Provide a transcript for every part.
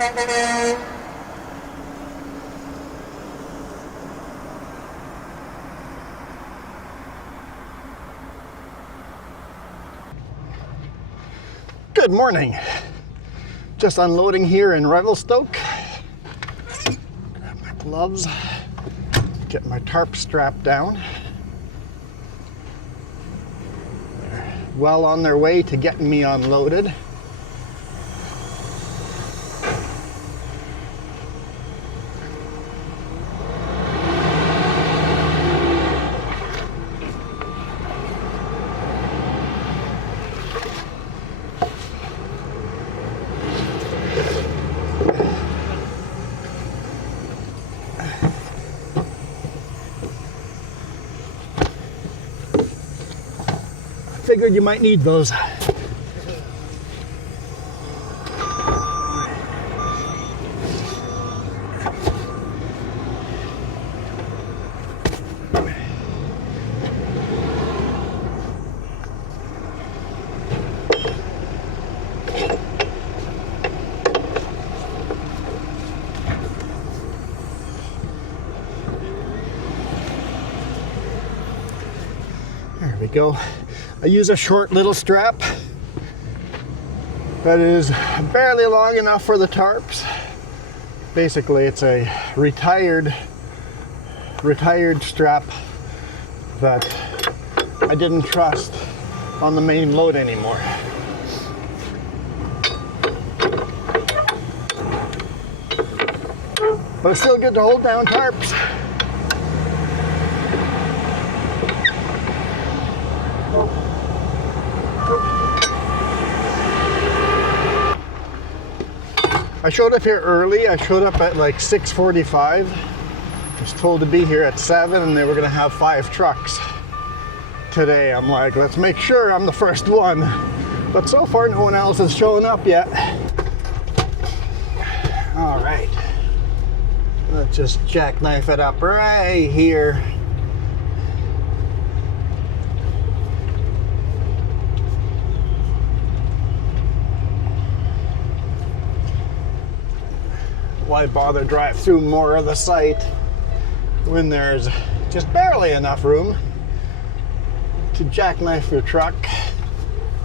Good morning. Just unloading here in Revelstoke. Grab my gloves, get my tarp strapped down. They're well on their way to getting me unloaded. Figured you might need those. There we go. I use a short little strap that is barely long enough for the tarps. Basically, it's a retired strap that I didn't trust on the main load anymore. But it's still good to hold down tarps. I showed up here early. I showed up at like 6:45. Was told to be here at 7 and they were gonna have 5 trucks today. I'm like, let's make sure I'm the first one. But so far no one else has shown up yet. All right, let's just jackknife it up right here. Why bother drive through more of the site when there's just barely enough room to jackknife your truck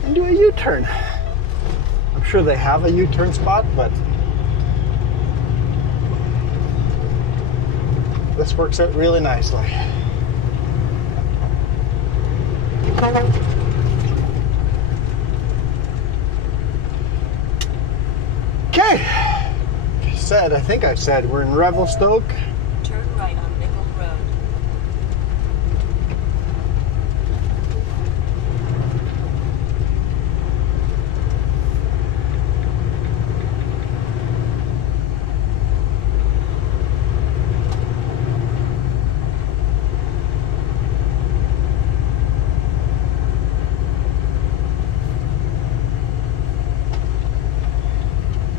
and do a U-turn. I'm sure they have a U-turn spot, but this works out really nicely. Okay. I think I said we're in Revelstoke. Turn right on Nickel Road.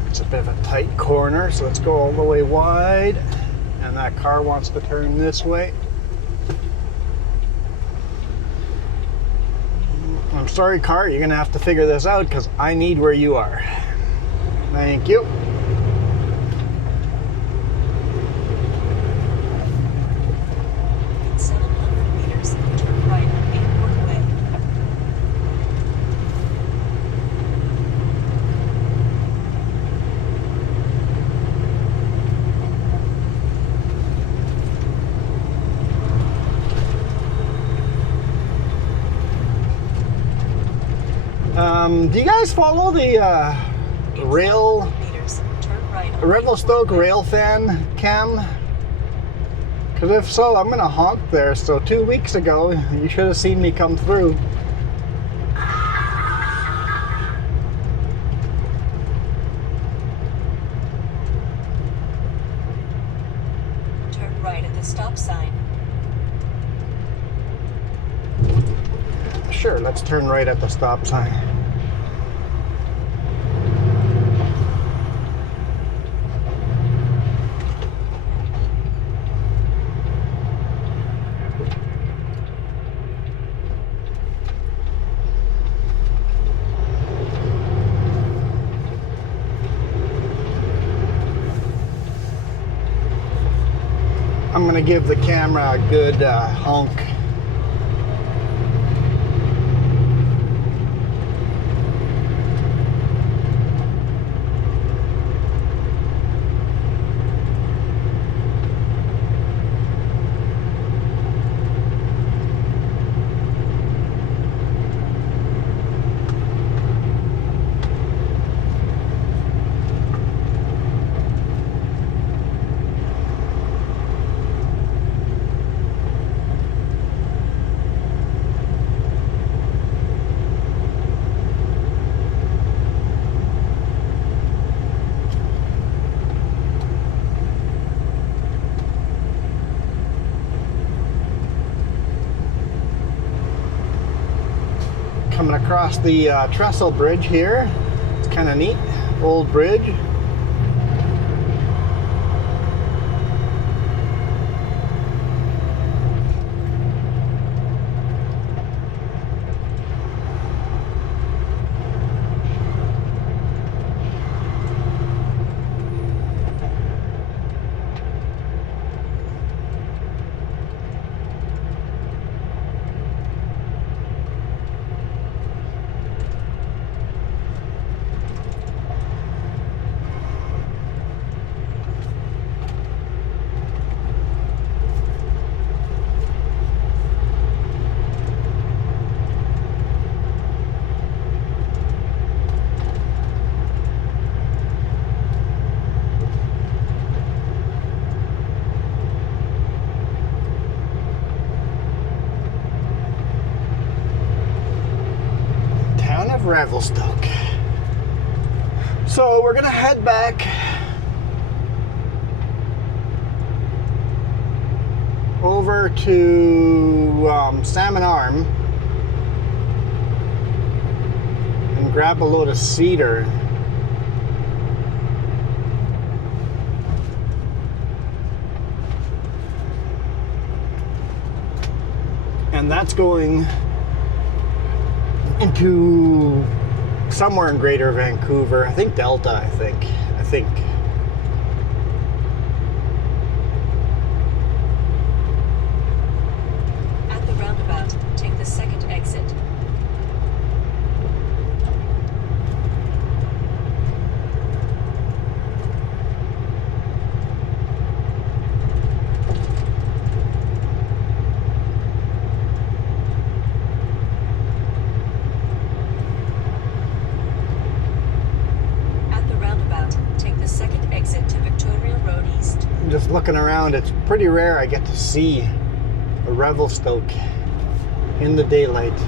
It's a bit of a tight corner, so let's go all the way wide. And that car wants to turn this way. I'm sorry, car, you're gonna have to figure this out because I need where you are. Thank you. In 700 meters, turn right on Kenworth Way. Do you guys follow the Revelstoke Railfan cam? Because if so, I'm gonna honk there. So 2 weeks ago, you should have seen me come through. Turn right at the stop sign. Sure, let's turn right at the stop sign. want to give the camera a good honk. Coming across the trestle bridge here. It's kind of neat. Old bridge. Revelstoke. So we're gonna head back over to Salmon Arm and grab a load of cedar. And that's going into somewhere in Greater Vancouver. I think Delta, I think. At the roundabout, take the second exit. Just looking around, it's pretty rare I get to see a Revelstoke in the daylight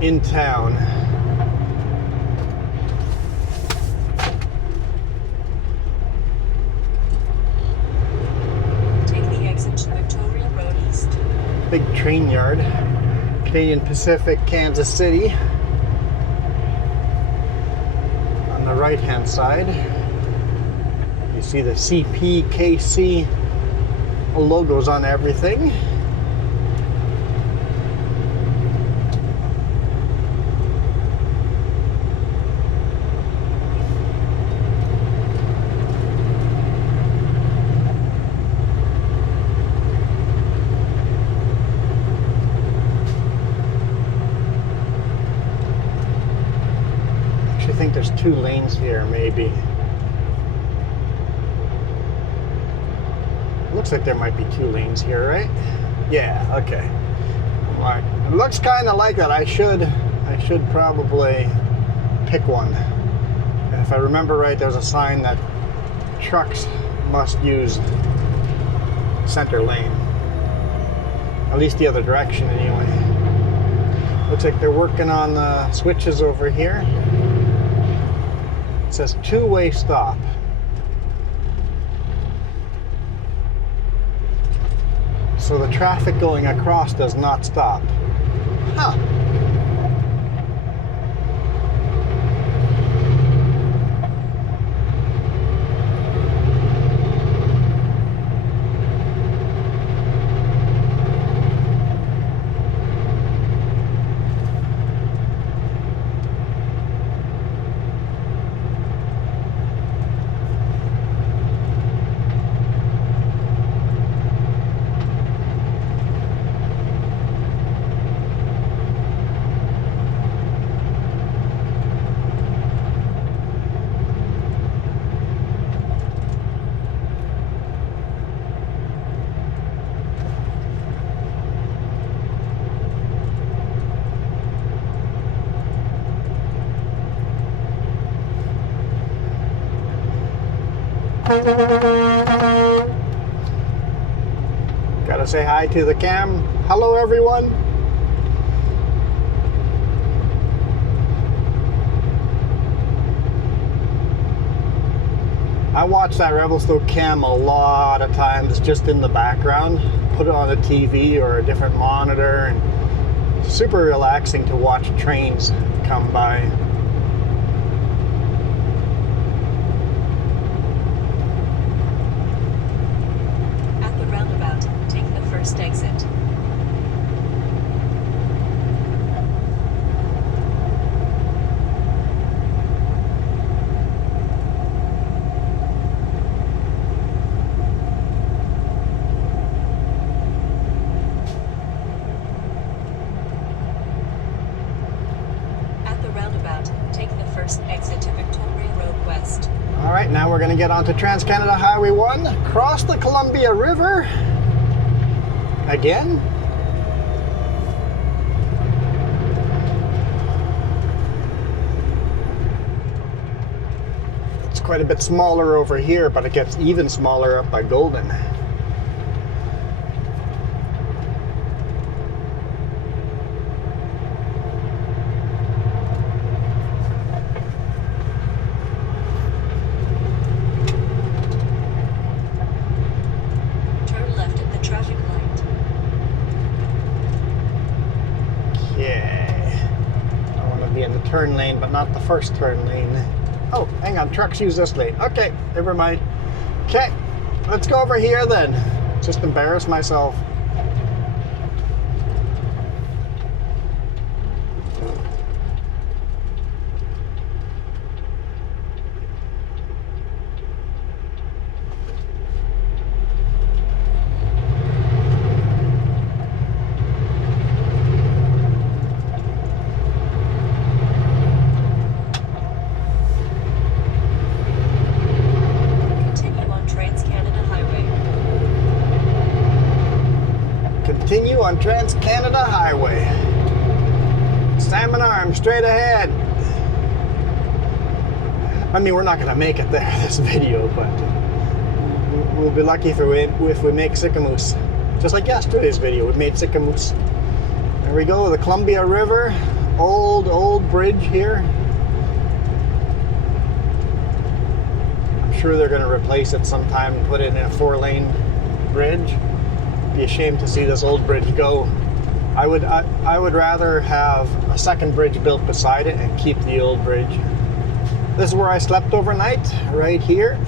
in town. Take the exit to Victoria Road East. Big train yard, Canadian Pacific, Kansas City. On the right hand side, you see the CPKC logos on everything. Actually, I think there's 2 lanes here, maybe. Looks like there might be 2 lanes here, right? Yeah, okay. All right. It looks kind of like that. I should probably pick one. And if I remember right, there's a sign that trucks must use center lane. At least the other direction anyway. Looks like they're working on the switches over here. It says 2-way stop. So the traffic going across does not stop. Huh. Gotta say hi to the cam. Hello, everyone. I watch that Revelstoke cam a lot of times just in the background. Put it on a TV or a different monitor, and it's super relaxing to watch trains come by. At the roundabout, take the first exit. Exit to Victoria Road West. All right, now we're going to get onto Trans-Canada Highway 1, cross the Columbia River again. It's quite a bit smaller over here, but it gets even smaller up by Golden. Turn lane, but not the first turn lane. Oh, hang on, trucks use this lane. Okay, never mind. Okay, let's go over here then. Just embarrass myself. Continue on Trans-Canada Highway. Salmon Arm, straight ahead. I mean, we're not going to make it there this video, but we'll be lucky if we make Sicamous. Just like yesterday's video, we made Sicamous. There we go, the Columbia River. Old bridge here. I'm sure they're going to replace it sometime and put it in a 4-lane bridge. Be ashamed to see this old bridge go. I would rather have a second bridge built beside it and keep the old bridge. This is where I slept overnight, right here.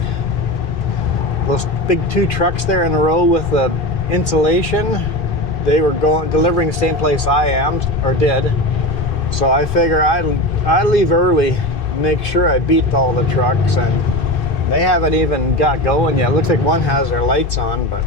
Those big 2 trucks there in a row with the insulation, they were delivering the same place I am, or did. So I figure I leave early, make sure I beat all the trucks, and they haven't even got going yet. It looks like one has their lights on, but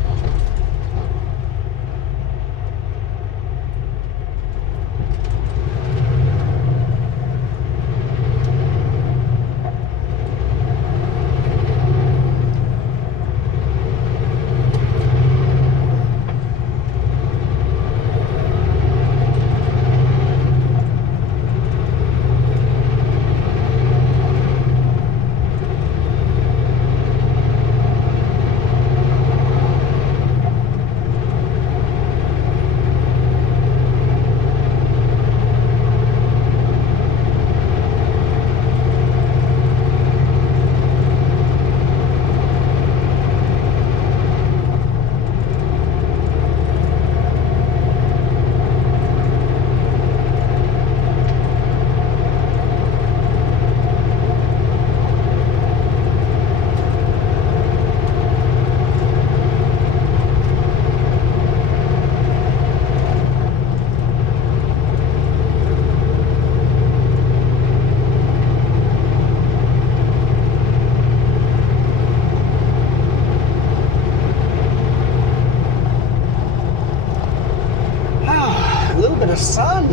the sun.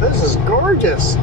This is gorgeous.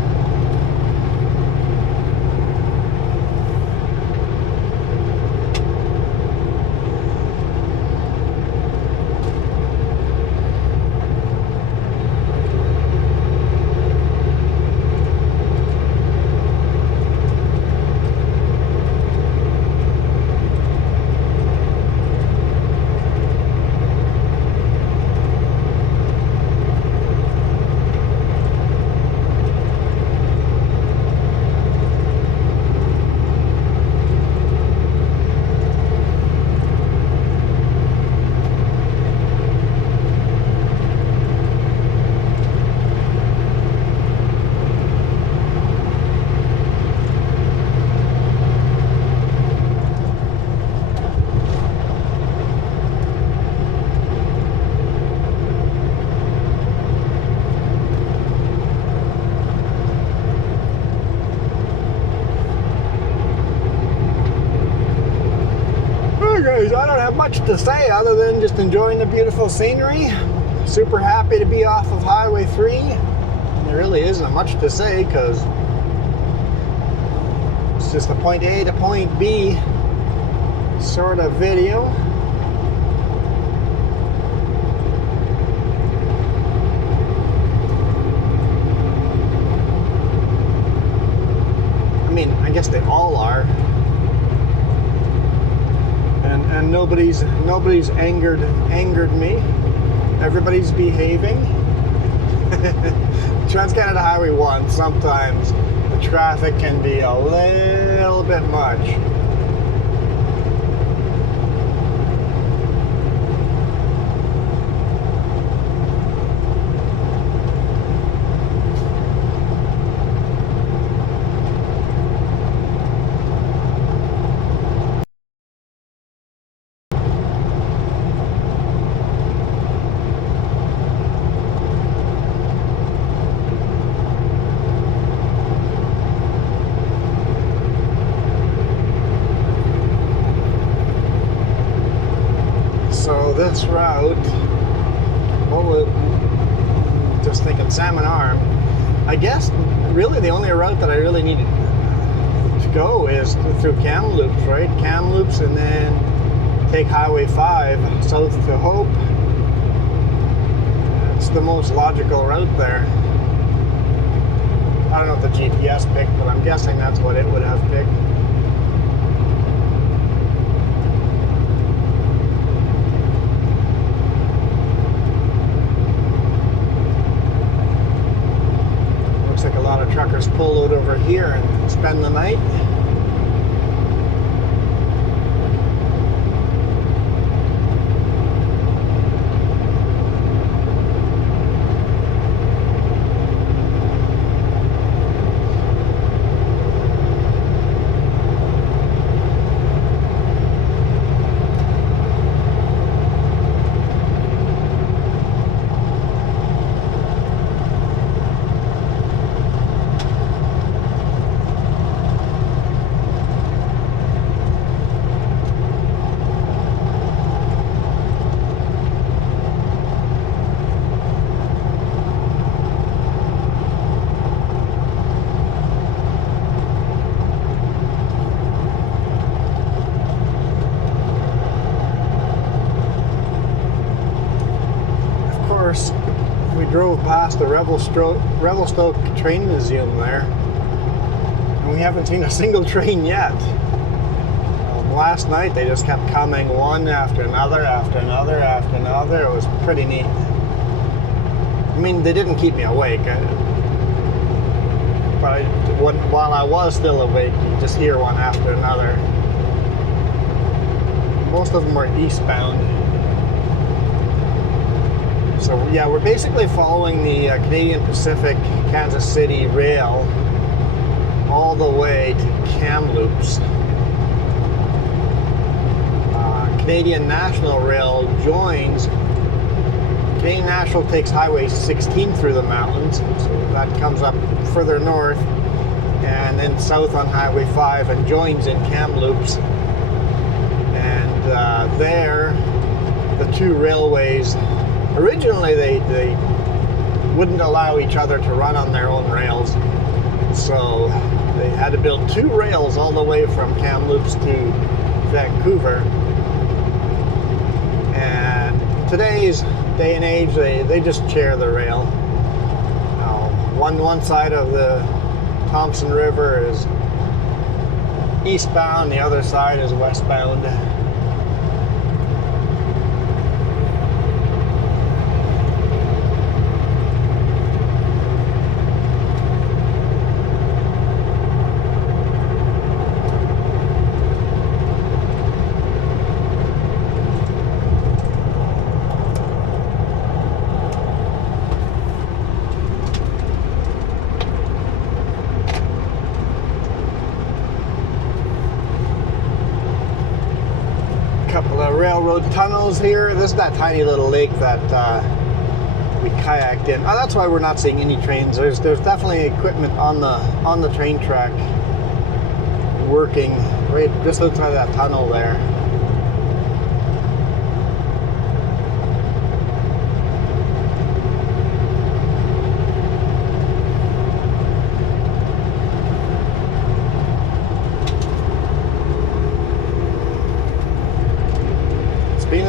anyways, I don't have much to say other than just enjoying the beautiful scenery. Super happy to be off of Highway 3. There really isn't much to say because it's just a point A to point B sort of video. I mean, I guess they all are. And nobody's angered me. Everybody's behaving. Trans-Canada Highway 1, sometimes the traffic can be a little bit much. This route, just thinking Salmon Arm, I guess really the only route that I really need to go is through Kamloops, right? Kamloops, and then take Highway 5 south to Hope. It's the most logical route there. I don't know what the GPS picked, but I'm guessing that's what it would have picked. Like a lot of truckers pull out over here and spend the night. We drove past the Revelstoke train museum there, and we haven't seen a single train yet. Last night they just kept coming one after another, after another, after another. It was pretty neat. I mean, they didn't keep me awake, but while I was still awake, you just hear one after another. Most of them were eastbound. So yeah, we're basically following the Canadian Pacific Kansas City Rail all the way to Kamloops. Canadian National Rail joins. Canadian National takes Highway 16 through the mountains, so that comes up further north and then south on Highway 5 and joins in Kamloops. And there, the two railways, originally they wouldn't allow each other to run on their own rails, so they had to build two rails all the way from Kamloops to Vancouver. And today's day and age, they just share the rail. One side of the Thompson River is eastbound, the other side is westbound. Couple of railroad tunnels here. This is that tiny little lake that we kayaked in. Oh, that's why we're not seeing any trains. There's definitely equipment on the train track working right just outside that tunnel there.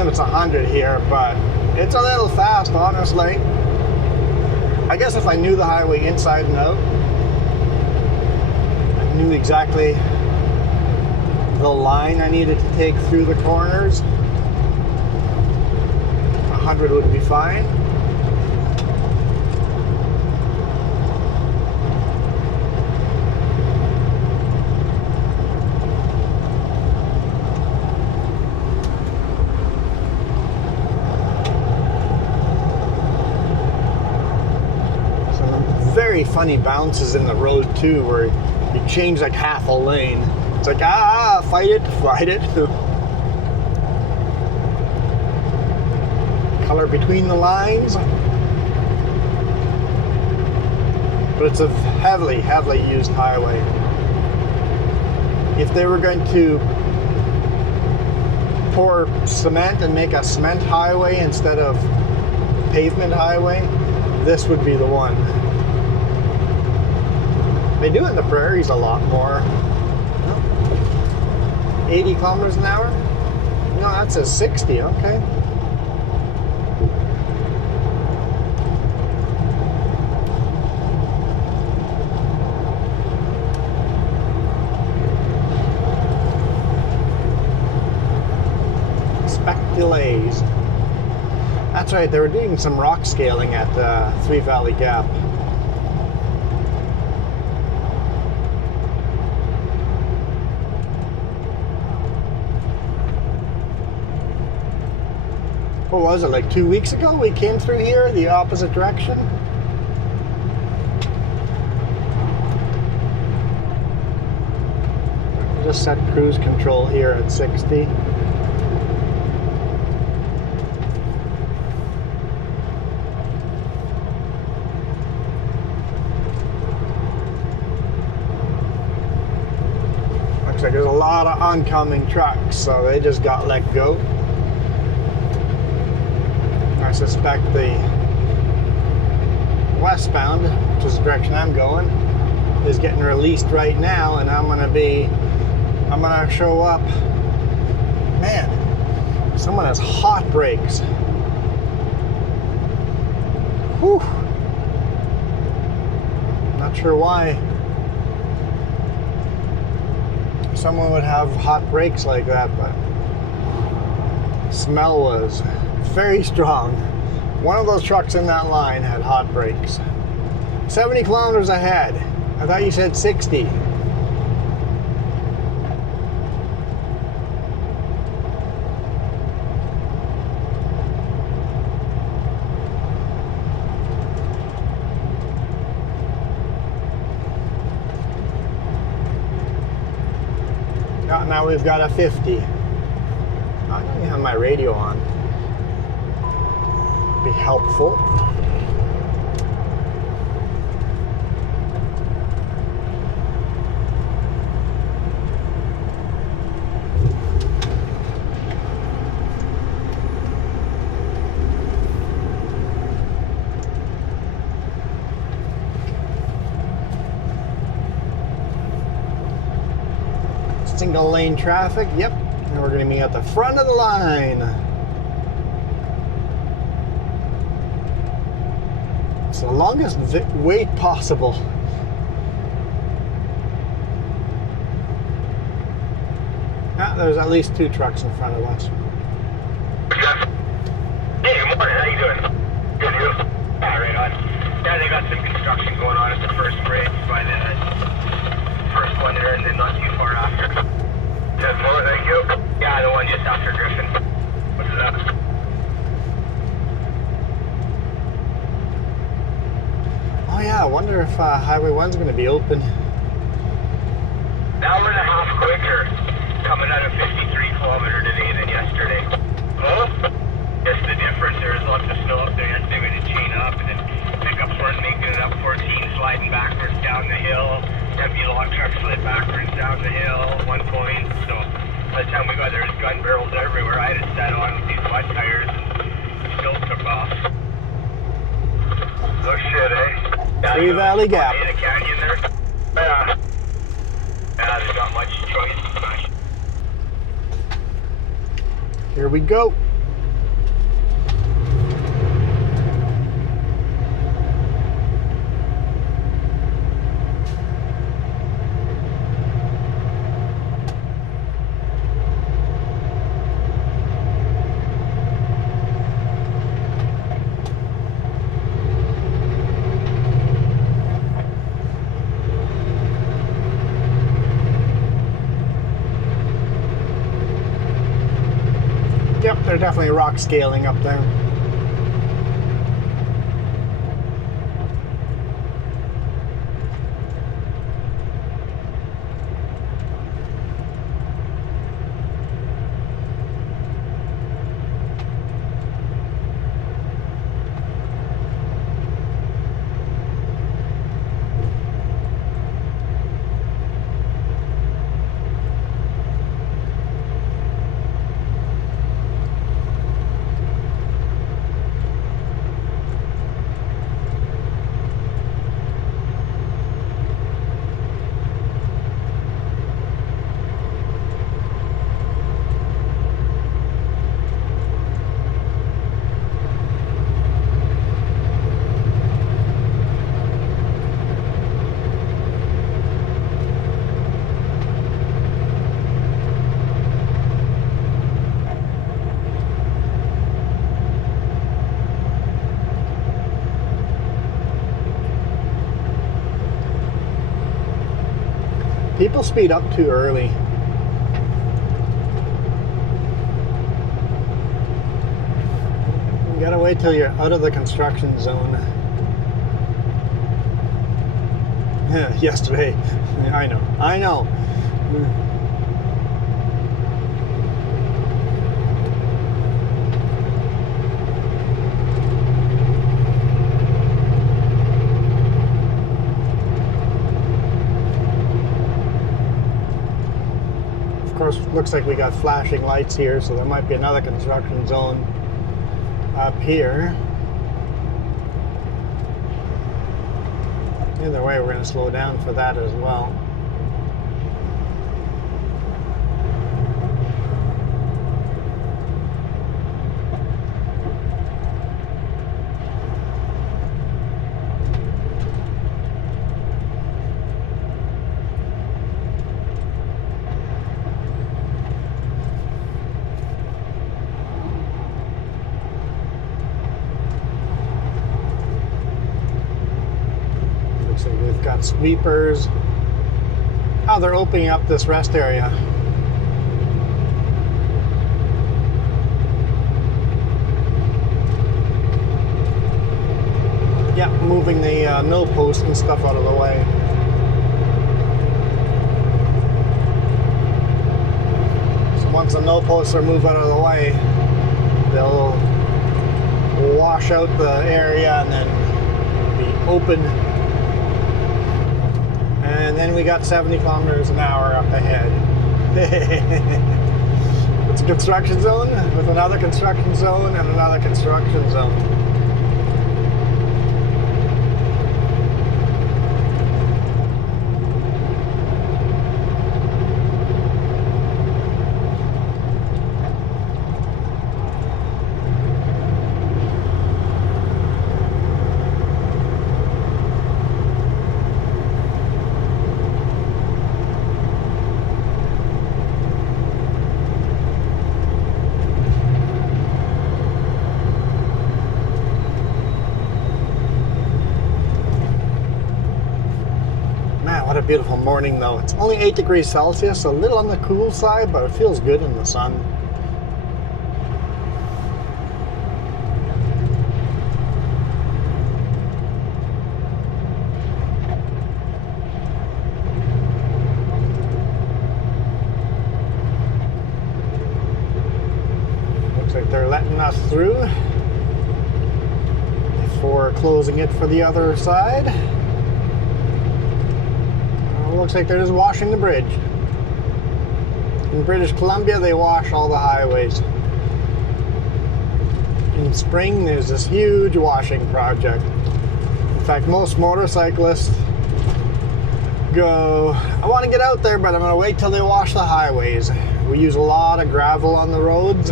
limit's 100 here, but it's a little fast, honestly. I guess if I knew the highway inside and out, I knew exactly the line I needed to take through the corners, 100 would be fine. Very funny bounces in the road too, where you change like half a lane. It's like, fight it. Color between the lines. But it's a heavily used highway. If they were going to pour cement and make a cement highway instead of pavement highway, this would be the one. They do it in the prairies a lot more. 80 kilometers an hour? No, that says 60, okay. Expect delays. That's right, they were doing some rock scaling at Three Valley Gap. What was it, like 2 weeks ago we came through here the opposite direction? Just set cruise control here at 60. Looks like there's a lot of oncoming trucks, so they just got let go. I suspect the westbound, which is the direction I'm going, is getting released right now, and I'm gonna show up. Man, someone has hot brakes. Whew. Not sure why someone would have hot brakes like that, but smell was very strong. One of those trucks in that line had hot brakes. 70 kilometers ahead. I thought you said 60. Now we've got a 50. I don't even have my radio on. Be helpful. Single lane traffic, yep. And we're going to be at the front of the line. It's the longest wait possible. There's at least 2 trucks in front of us. Hey, good morning. How you doing? Good, you? Yeah, right on. Yeah, they got some construction going on at the first bridge by the first one there, and then not too far after. Just more, thank you. Yeah, the one just after Griffin. What's that? Oh yeah, I wonder if Highway 1's going to be open. An hour and a half quicker coming out of 53 kilometer today than yesterday. Oh, just the difference. There was lots of snow up there yesterday. We had to chain up, and then pickups weren't making it up 14, sliding backwards down the hill. Heavy log truck slid backwards down the hill at one point. So by the time we got there, there's gun barrels everywhere. I had it set on with these mud tires and still took off. Oh shit, eh? Three Valley Gap. In a canyon there. Yeah, there's not much choice. Here we go. they're definitely rock scaling up there. People speed up too early. You gotta wait till you're out of the construction zone. Yesterday. I know. Of course, looks like we got flashing lights here, so there might be another construction zone up here. Either way, we're going to slow down for that as well. So we've got sweepers. Oh, they're opening up this rest area. Yeah, moving the no post and stuff out of the way. So once the no posts are moved out of the way, they'll wash out the area and then be open. And then we got 70 kilometers an hour up ahead. It's a construction zone with another construction zone and another construction zone. What a beautiful morning though. It's only 8 degrees Celsius, a little on the cool side, but it feels good in the sun. Looks like they're letting us through before closing it for the other side. Looks like they're just washing the bridge. In British Columbia, they wash all the highways. In spring, there's this huge washing project. In fact, most motorcyclists go, I want to get out there, but I'm going to wait till they wash the highways. We use a lot of gravel on the roads.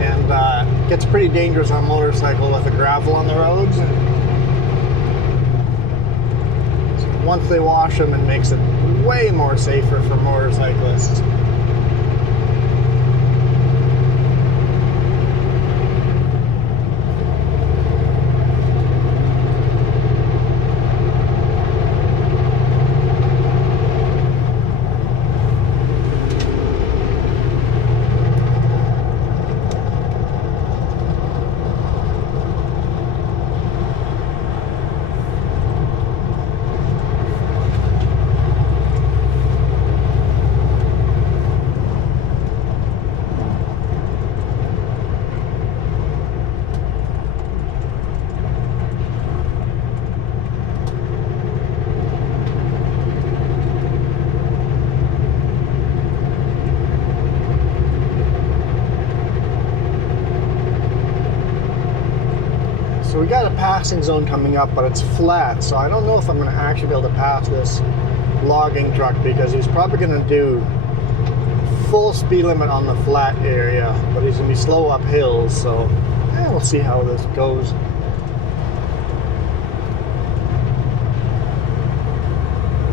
And it gets pretty dangerous on a motorcycle with the gravel on the roads. Once they wash them, it makes it way more safer for motorcyclists. So we got a passing zone coming up, but it's flat, so I don't know if I'm going to actually be able to pass this logging truck, because he's probably going to do full speed limit on the flat area, but he's going to be slow up hills, so we'll see how this goes.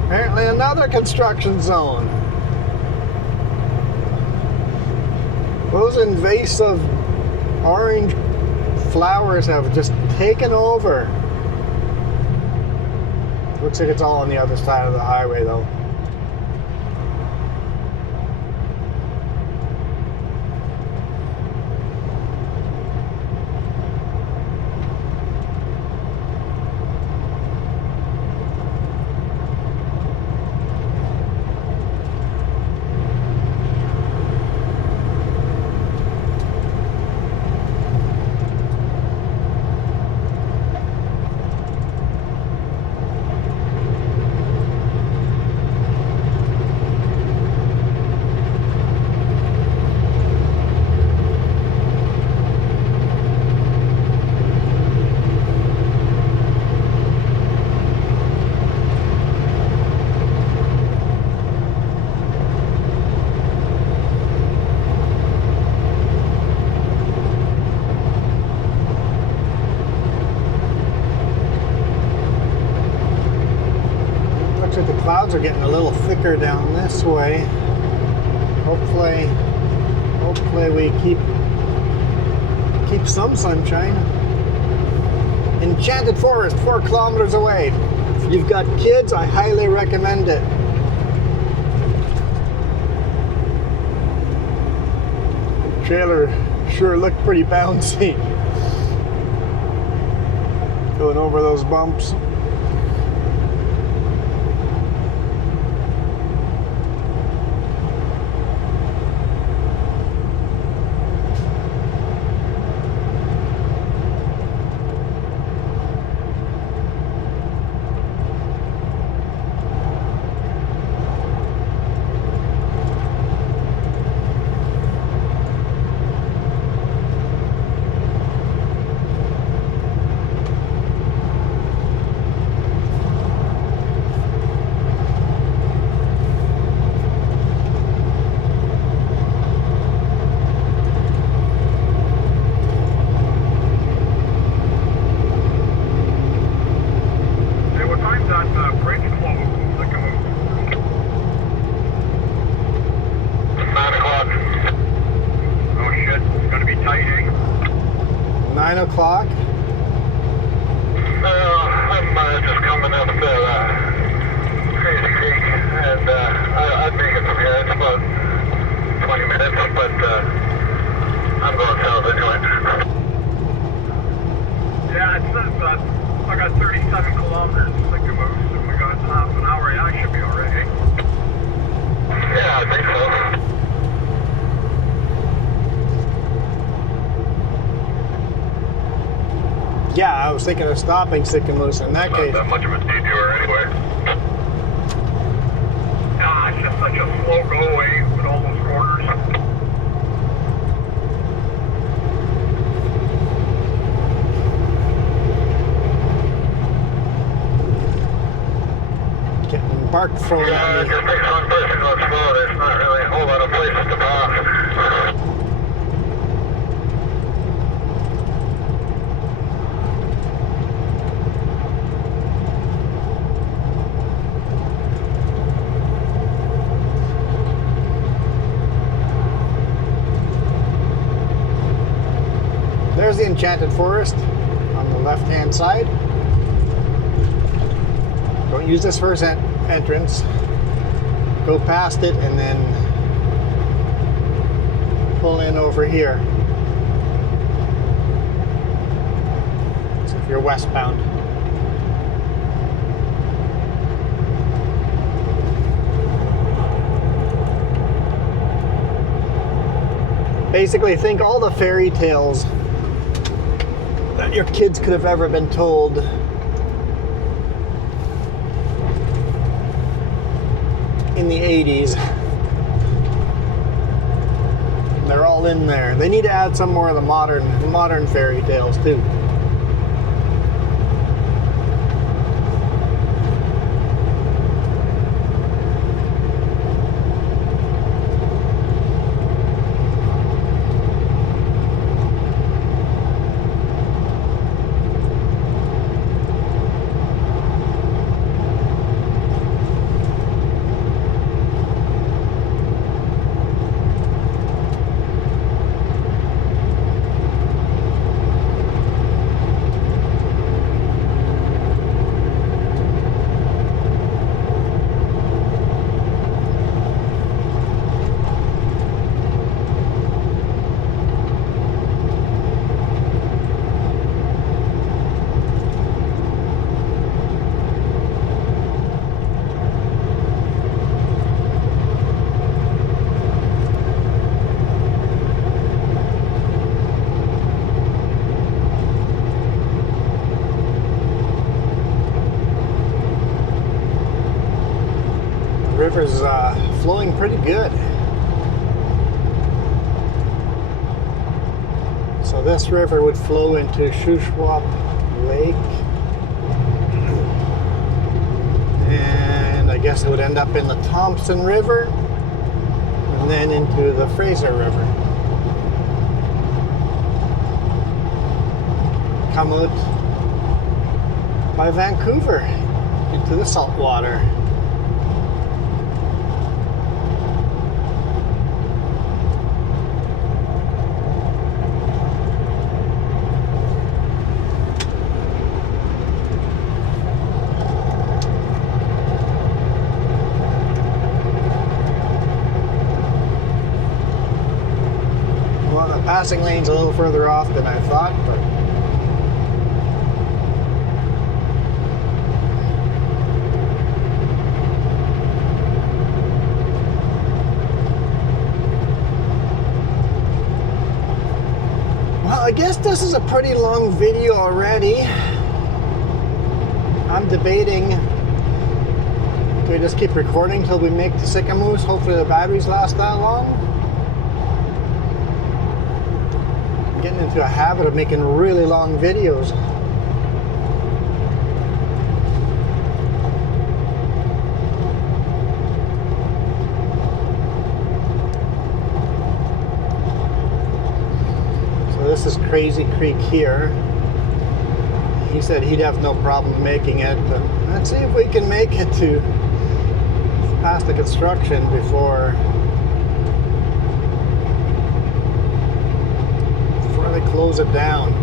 Apparently another construction zone. Those invasive orange flowers have just taken over. Looks like it's all on the other side of the highway though. The clouds are getting a little thicker down this way. Hopefully we keep some sunshine. Enchanted Forest, 4 kilometers away. If you've got kids, I highly recommend it. The trailer sure looked pretty bouncy. Going over those bumps. I'm just coming up to Crazy Creek, and I'd make it from here. It's about 20 minutes, but I'm going south anyway. Yeah, it says I got 37 kilometers to Moose, and we got half an hour. Yeah, I should be already. Yeah, I think so. Yeah, I was thinking of stopping Sycamore in that case. Not that much of a detour anyway. Ah, it's just such a slow go away with all those corners. Getting bark thrown at me. It just takes one person going slow. There's not really a whole lot of places to pass. There's the Enchanted Forest on the left-hand side. Don't use this first entrance. Go past it and then pull in over here. So if you're westbound. Basically, think all the fairy tales that your kids could have ever been told. In the 80s. They're all in there. They need to add some more of the modern fairy tales too. river's flowing pretty good. So this river would flow into Shuswap Lake. And I guess it would end up in the Thompson River and then into the Fraser River. Come out by Vancouver into the salt water. Well, the passing lane's a little further off than I thought, but I guess this is a pretty long video already. I'm debating, do we just keep recording till we make the Sycamoose? Hopefully the batteries last that long. I'm getting into a habit of making really long videos. This is Crazy Creek here. He said he'd have no problem making it, but let's see if we can make it to past the construction before they close it down.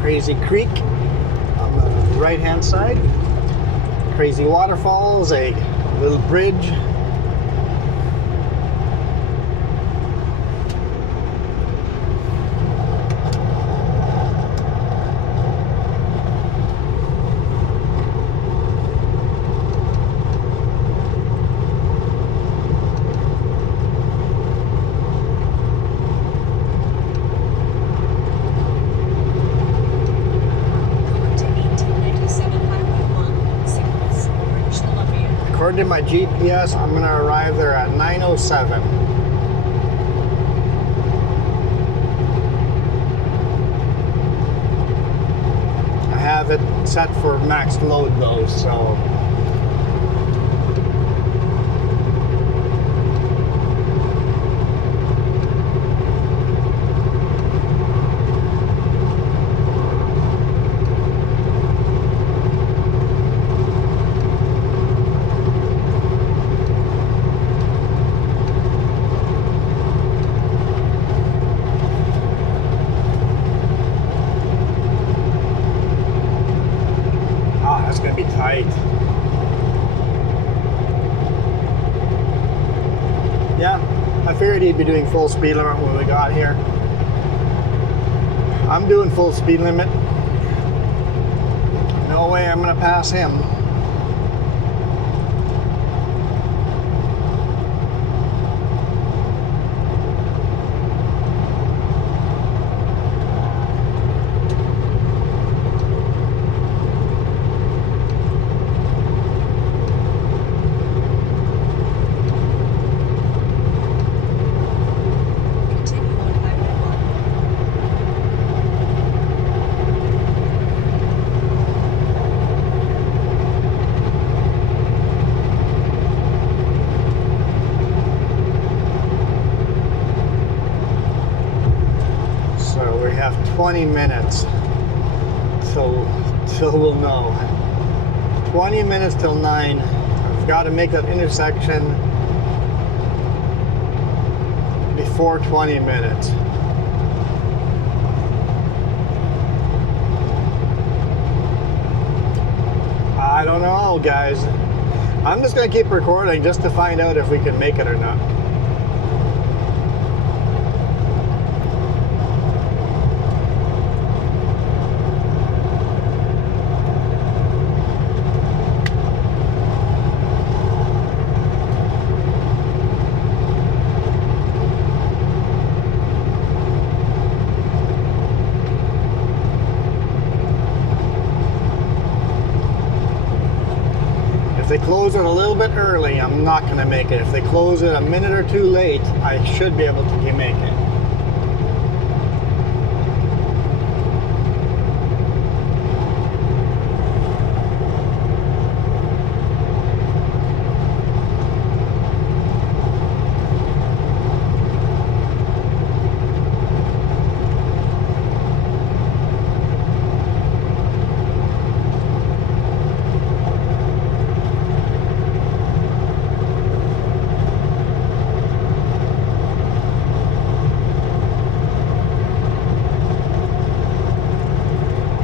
Crazy Creek on the right hand side, crazy waterfalls, a little bridge. According to my GPS, I'm going to arrive there at 9:07. I have it set for max load though, so tight. Yeah, I figured he'd be doing full speed limit when we got here. I'm doing full speed limit. No way I'm gonna pass him. We have 20 minutes till we'll know. 20 minutes till 9. I've got to make that intersection before 20 minutes. I don't know, guys. I'm just going to keep recording just to find out if we can make it or not. If they close it a little bit early, I'm not going to make it. If they close it a minute or two late, I should be able to make it.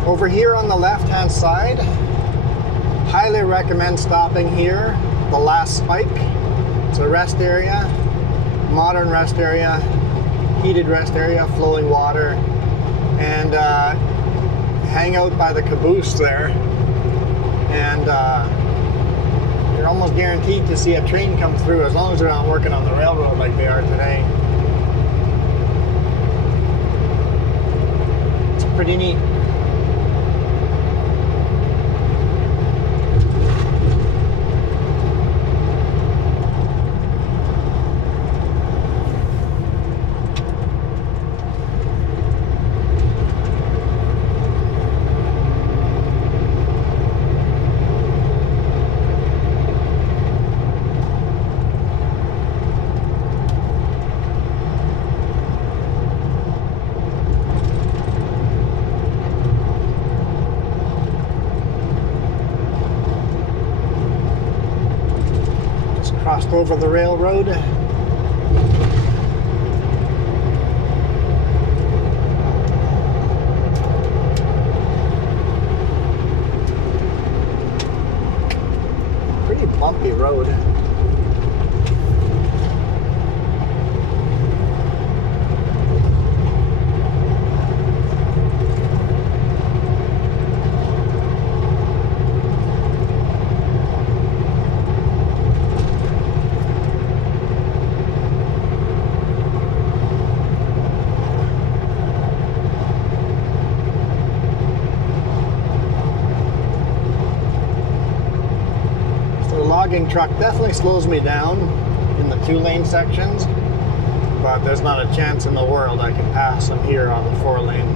Over here on the left-hand side, highly recommend stopping here, the last spike. It's a rest area, modern rest area, heated rest area, flowing water, and hang out by the caboose there. And you're almost guaranteed to see a train come through as long as they're not working on the railroad like they are today. It's pretty neat. Crossed over the railroad. Pretty bumpy road. Logging truck definitely slows me down in the 2-lane sections, but there's not a chance in the world I can pass them here on the 4-lane.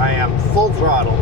I am full throttle.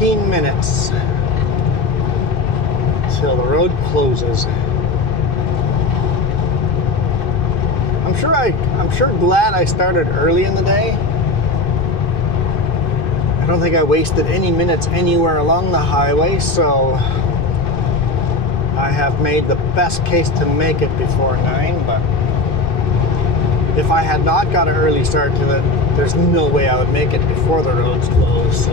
Minutes till the road closes. I'm sure glad I started early in the day. I don't think I wasted any minutes anywhere along the highway, so I have made the best case to make it before 9, but if I had not got an early start to it, there's no way I would make it before the roads close, so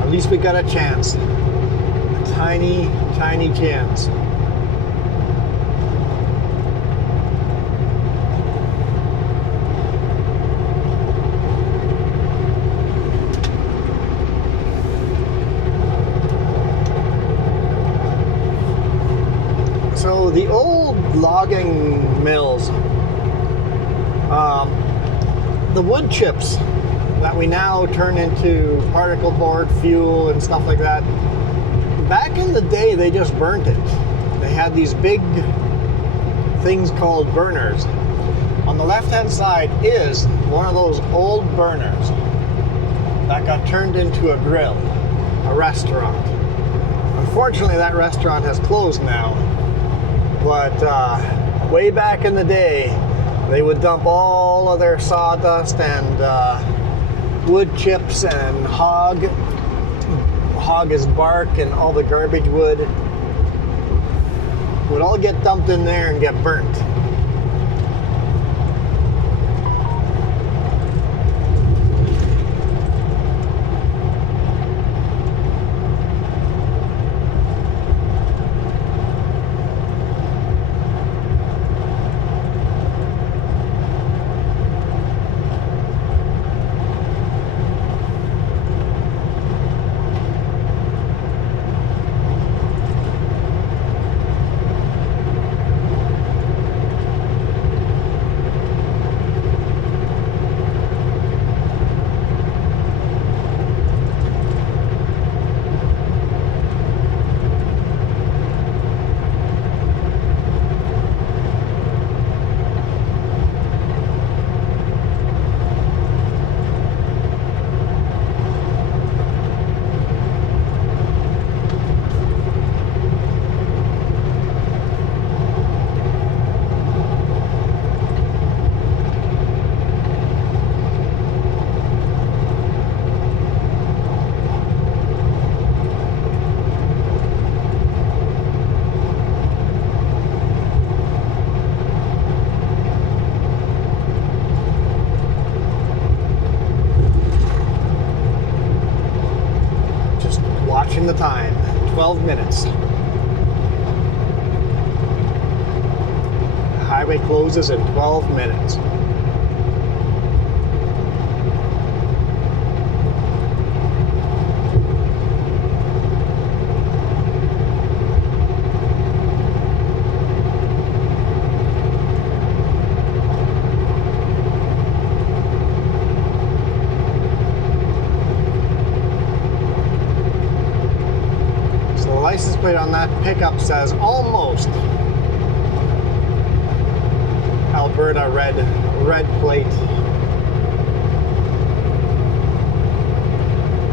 at least we got a chance. A tiny, tiny chance. So the old logging mills, the wood chips that we now turn into particle board, fuel, and stuff like that. Back in the day, they just burnt it. They had these big things called burners. On the left-hand side is one of those old burners that got turned into a grill, a restaurant. Unfortunately, that restaurant has closed now, but way back in the day, they would dump all of their sawdust and wood chips and hog is bark, and all the garbage wood would all get dumped in there and get burnt. Watching the time, 12 minutes. The highway closes in 12 minutes. License plate on that pickup says almost Alberta red plate.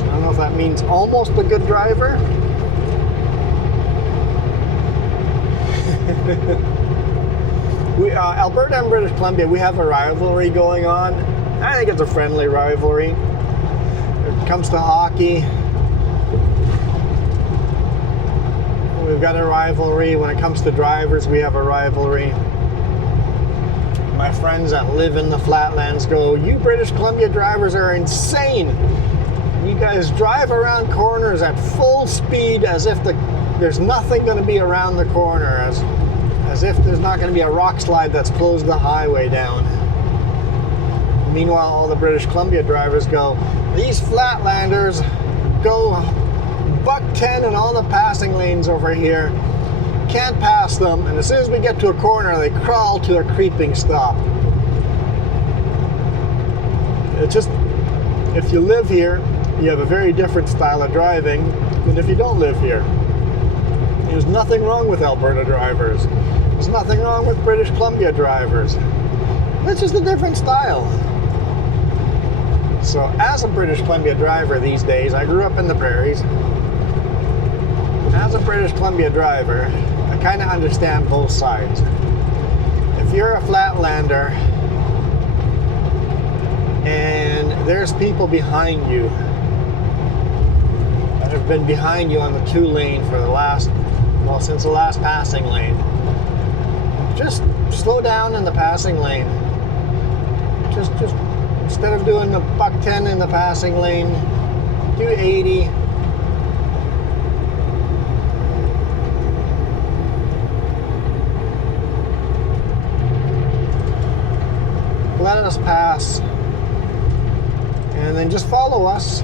I don't know if that means almost a good driver. Alberta and British Columbia, we have a rivalry going on. I think it's a friendly rivalry. When it comes to hockey, we've got a rivalry. When it comes to drivers, we have a rivalry. My friends that live in the flatlands go, "You British Columbia drivers are insane. You guys drive around corners at full speed as if there's nothing going to be around the corner, as if there's not going to be a rock slide that's closed the highway down." Meanwhile, all the British Columbia drivers go, "These flatlanders go buck 10 in all the passing lanes over here. Can't pass them, and as soon as we get to a corner, they crawl to a creeping stop." It's just, if you live here, you have a very different style of driving than if you don't live here. There's nothing wrong with Alberta drivers. There's nothing wrong with British Columbia drivers. It's just a different style. So as a British Columbia driver these days, I grew up in the prairies. As a British Columbia driver, I kind of understand both sides. If you're a flatlander and there's people behind you that have been behind you on the 2-lane for since the last passing lane, just slow down in the passing lane. Just instead of doing the buck 10 in the passing lane, do 80. Let us pass, and then just follow us.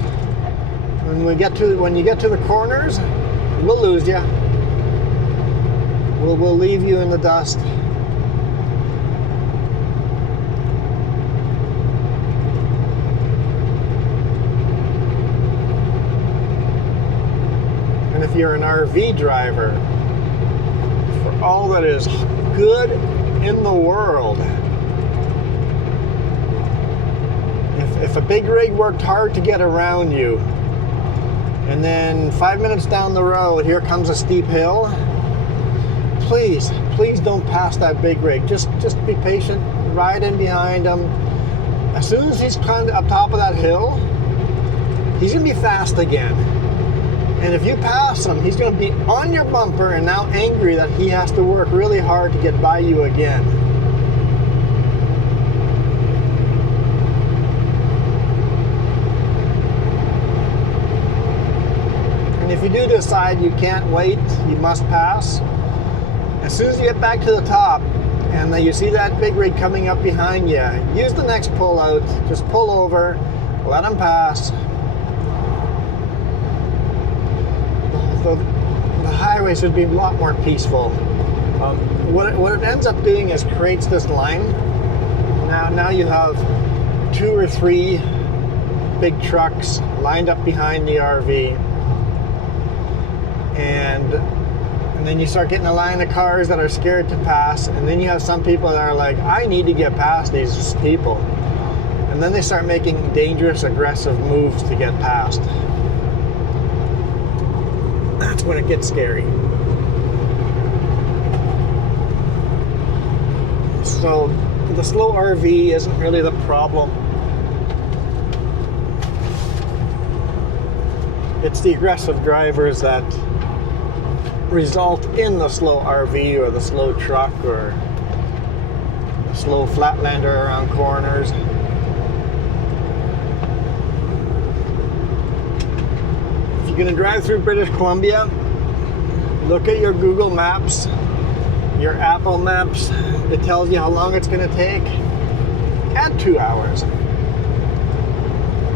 When you get to the corners, we'll lose you. We'll leave you in the dust. And if you're an RV driver, for all that is good in the world? If a big rig worked hard to get around you, and then 5 minutes down the road, here comes a steep hill, please don't pass that big rig. Just be patient, ride in behind him. As soon as he's climbed up top of that hill, he's gonna be fast again. And if you pass him, he's gonna be on your bumper and now angry that he has to work really hard to get by you again. And if you do decide you can't wait, you must pass, as soon as you get back to the top and then you see that big rig coming up behind you, use the next pull out, just pull over, let him pass. The highways would be a lot more peaceful. What it ends up doing is creates this line. Now you have 2 or 3 big trucks lined up behind the RV. And then you start getting a line of cars that are scared to pass, and then you have some people that are like, I need to get past these people. And then they start making dangerous, aggressive moves to get past. That's when it gets scary. So the slow RV isn't really the problem. It's the aggressive drivers that result in the slow RV or the slow truck or the slow flatlander around corners. If you're going to drive through British Columbia, look at your Google Maps, your Apple Maps. It tells you how long it's going to take. Add 2 hours.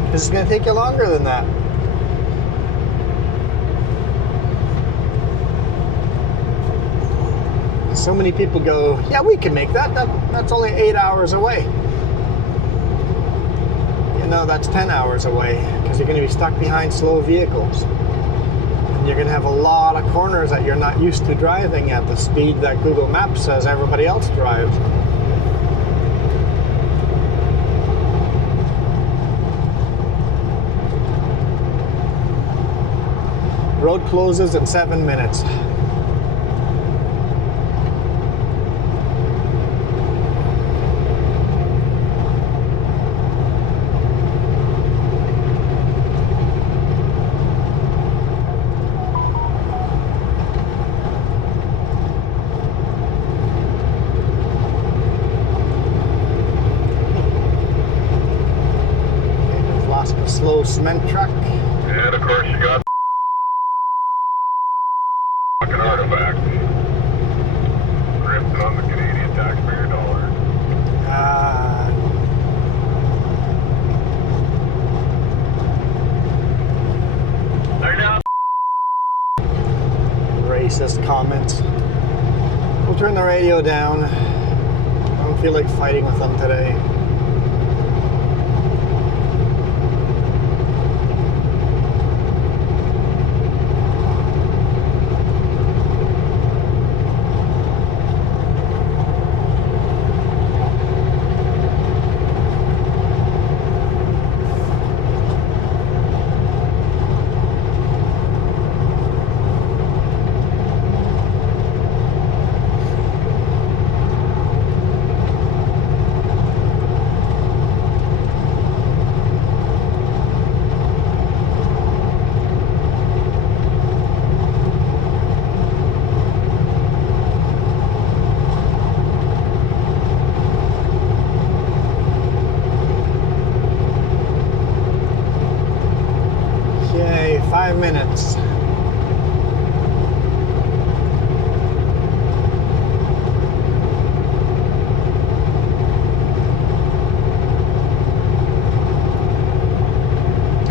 Because it's going to take you longer than that. So many people go, yeah, we can make that. That's only 8 hours away. You know, that's 10 hours away because you're going to be stuck behind slow vehicles. And you're going to have a lot of corners that you're not used to driving at the speed that Google Maps says everybody else drives. Road closes in 7 minutes. Slow cement truck. And of course you got fucking artifact. Ripped on the Canadian taxpayer dollar. Racist comments. We'll turn the radio down. I don't feel like fighting with them today. Okay, 5 minutes.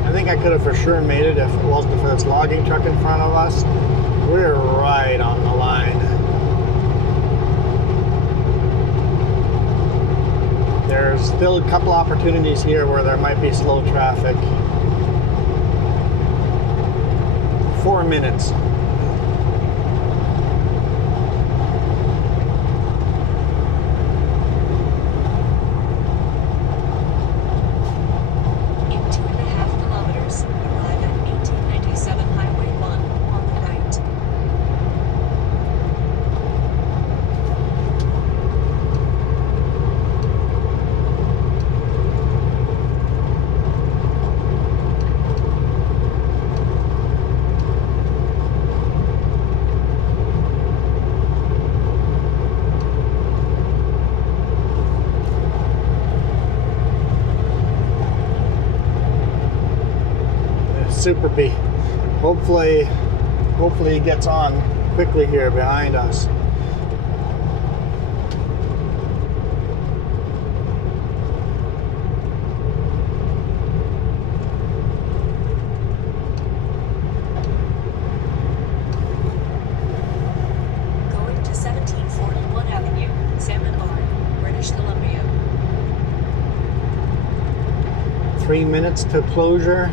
I think I could have for sure made it if it wasn't for this logging truck in front of us. We're right on the line. There's still a couple opportunities here where there might be slow traffic. 4 minutes. Super P. Hopefully he gets on quickly here behind us. Going to 1741 Avenue, Salmon Arm, British Columbia. 3 minutes to closure.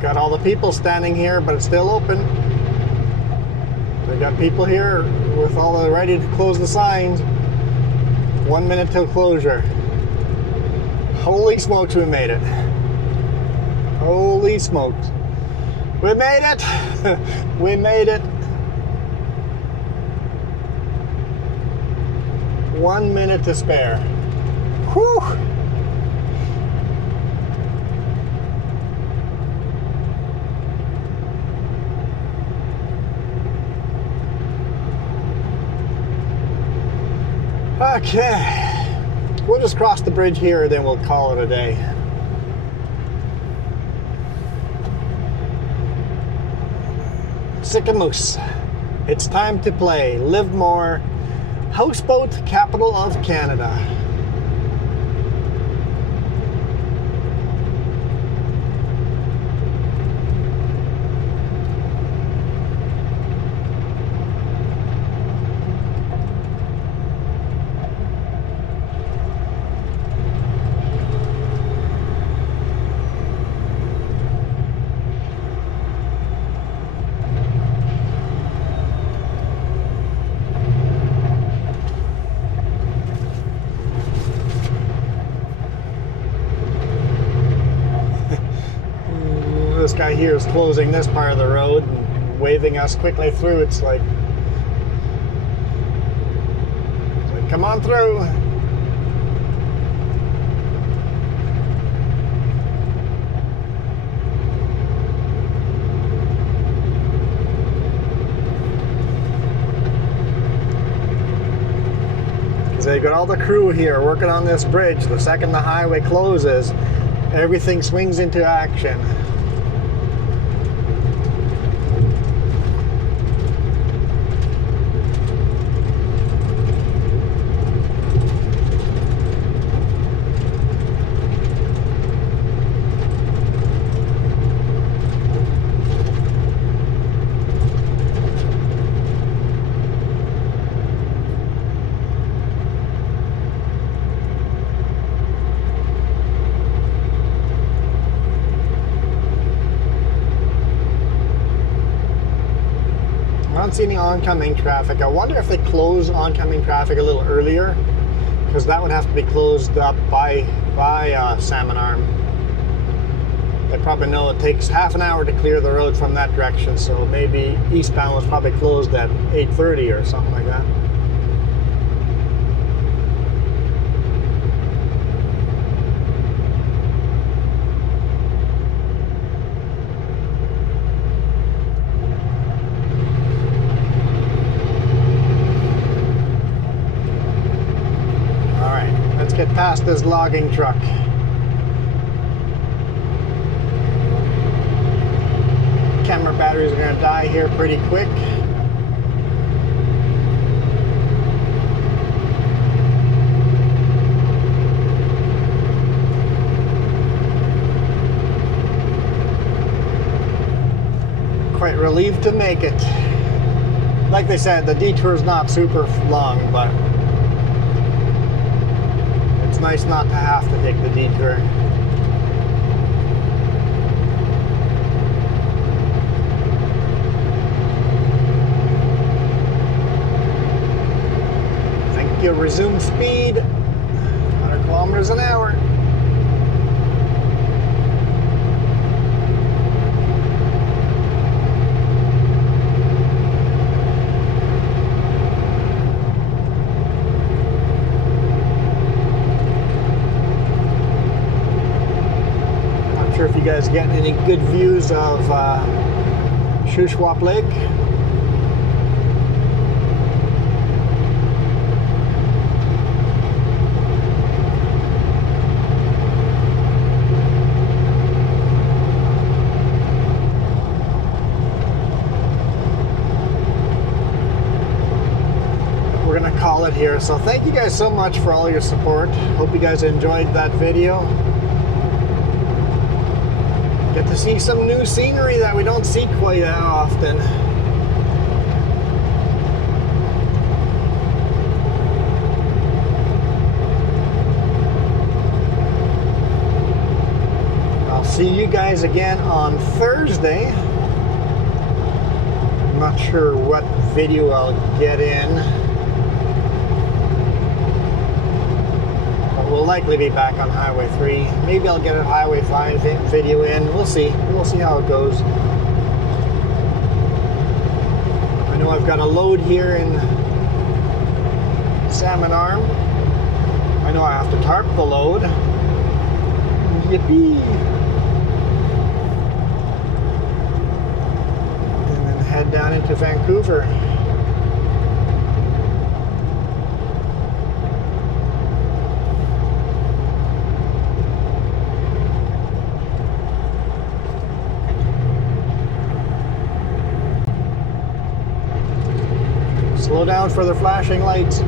Got all the people standing here, but it's still open. They got people here with all the ready to close the signs. 1 minute till closure. Holy smokes, we made it. Holy smokes. We made it. We made it. 1 minute to spare. Whew. Okay, we'll just cross the bridge here, then we'll call it a day. Sicamous, it's time to play. Live more. Houseboat capital of Canada. This guy here is closing this part of the road and waving us quickly through. It's like come on through. Because they've got all the crew here working on this bridge. The second the highway closes, everything swings into action. I don't see any oncoming traffic. I wonder if they close oncoming traffic a little earlier, because that would have to be closed up by Salmon Arm. They probably know it takes half an hour to clear the road from that direction, so maybe eastbound was probably closed at 8:30 or something like that. Get past this logging truck. Camera batteries are going to die here pretty quick. relieved to make it. Like they said, the detour is not super long, but it's nice not to have to take the detour. Thank you. Resume speed. 100 kilometers an hour. If you guys getting any good views of Shuswap Lake. We're gonna call it here. So thank you guys so much for all your support. Hope you guys enjoyed that video. Get to see some new scenery that we don't see quite that often. I'll see you guys again on Thursday. I'm not sure what video I'll get in. We'll likely be back on Highway 3. Maybe I'll get a Highway 5 video in. We'll see. We'll see how it goes. I know I've got a load here in Salmon Arm. I know I have to tarp the load. Yippee! And then head down into Vancouver. Slow down for the flashing lights.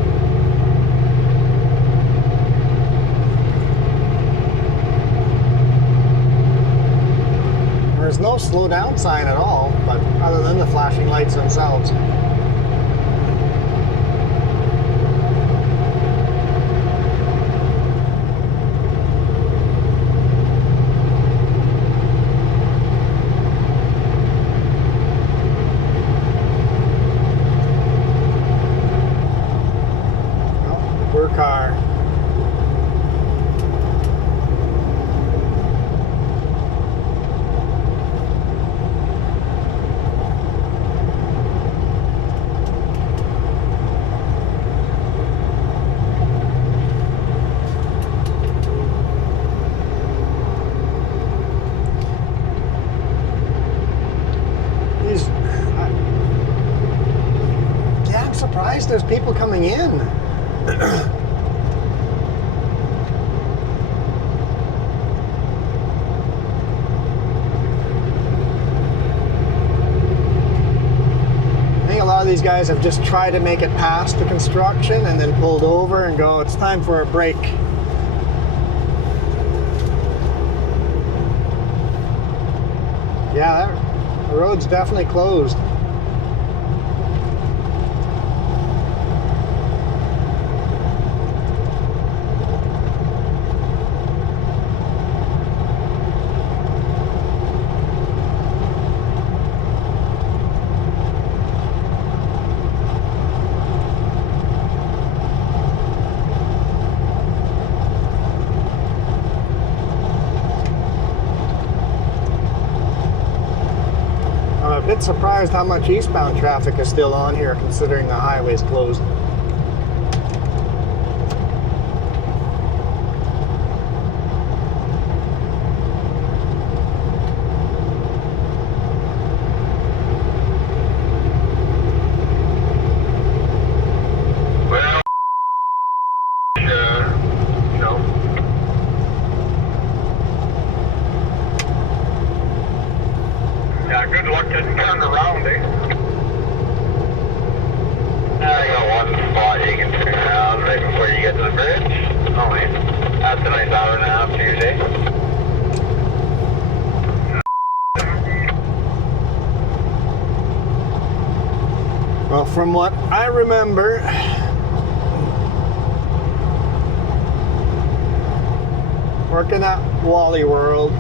There's no slow down sign at all, but other than the flashing lights themselves. Car. Yeah, I'm surprised there's people coming in. These guys have just tried to make it past the construction and then pulled over and go, it's time for a break. Yeah, the road's definitely closed. I'm a bit surprised how much eastbound traffic is still on here considering the highway's closed. Good luck getting turned around, eh? I got one from what I remember, working at Wally World,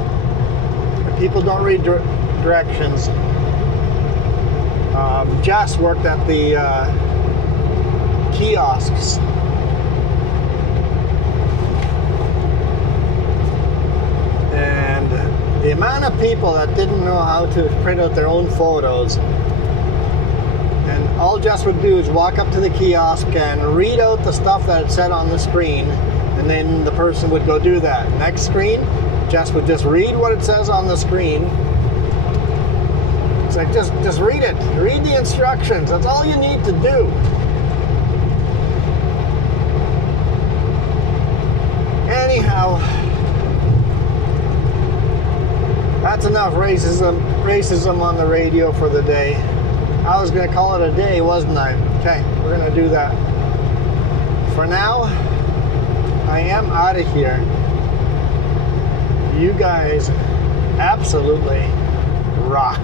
people don't read directions. Jess worked at the kiosks. And the amount of people that didn't know how to print out their own photos. And all Jess would do is walk up to the kiosk and read out the stuff that it said on the screen, and then the person would go do that. Next screen, Jess would just read what it says on the screen. It's like, just read it. Read the instructions. That's all you need to do. Anyhow, that's enough racism on the radio for the day. I was going to call it a day, wasn't I? Okay, we're going to do that. For now, I am out of here. You guys absolutely rock.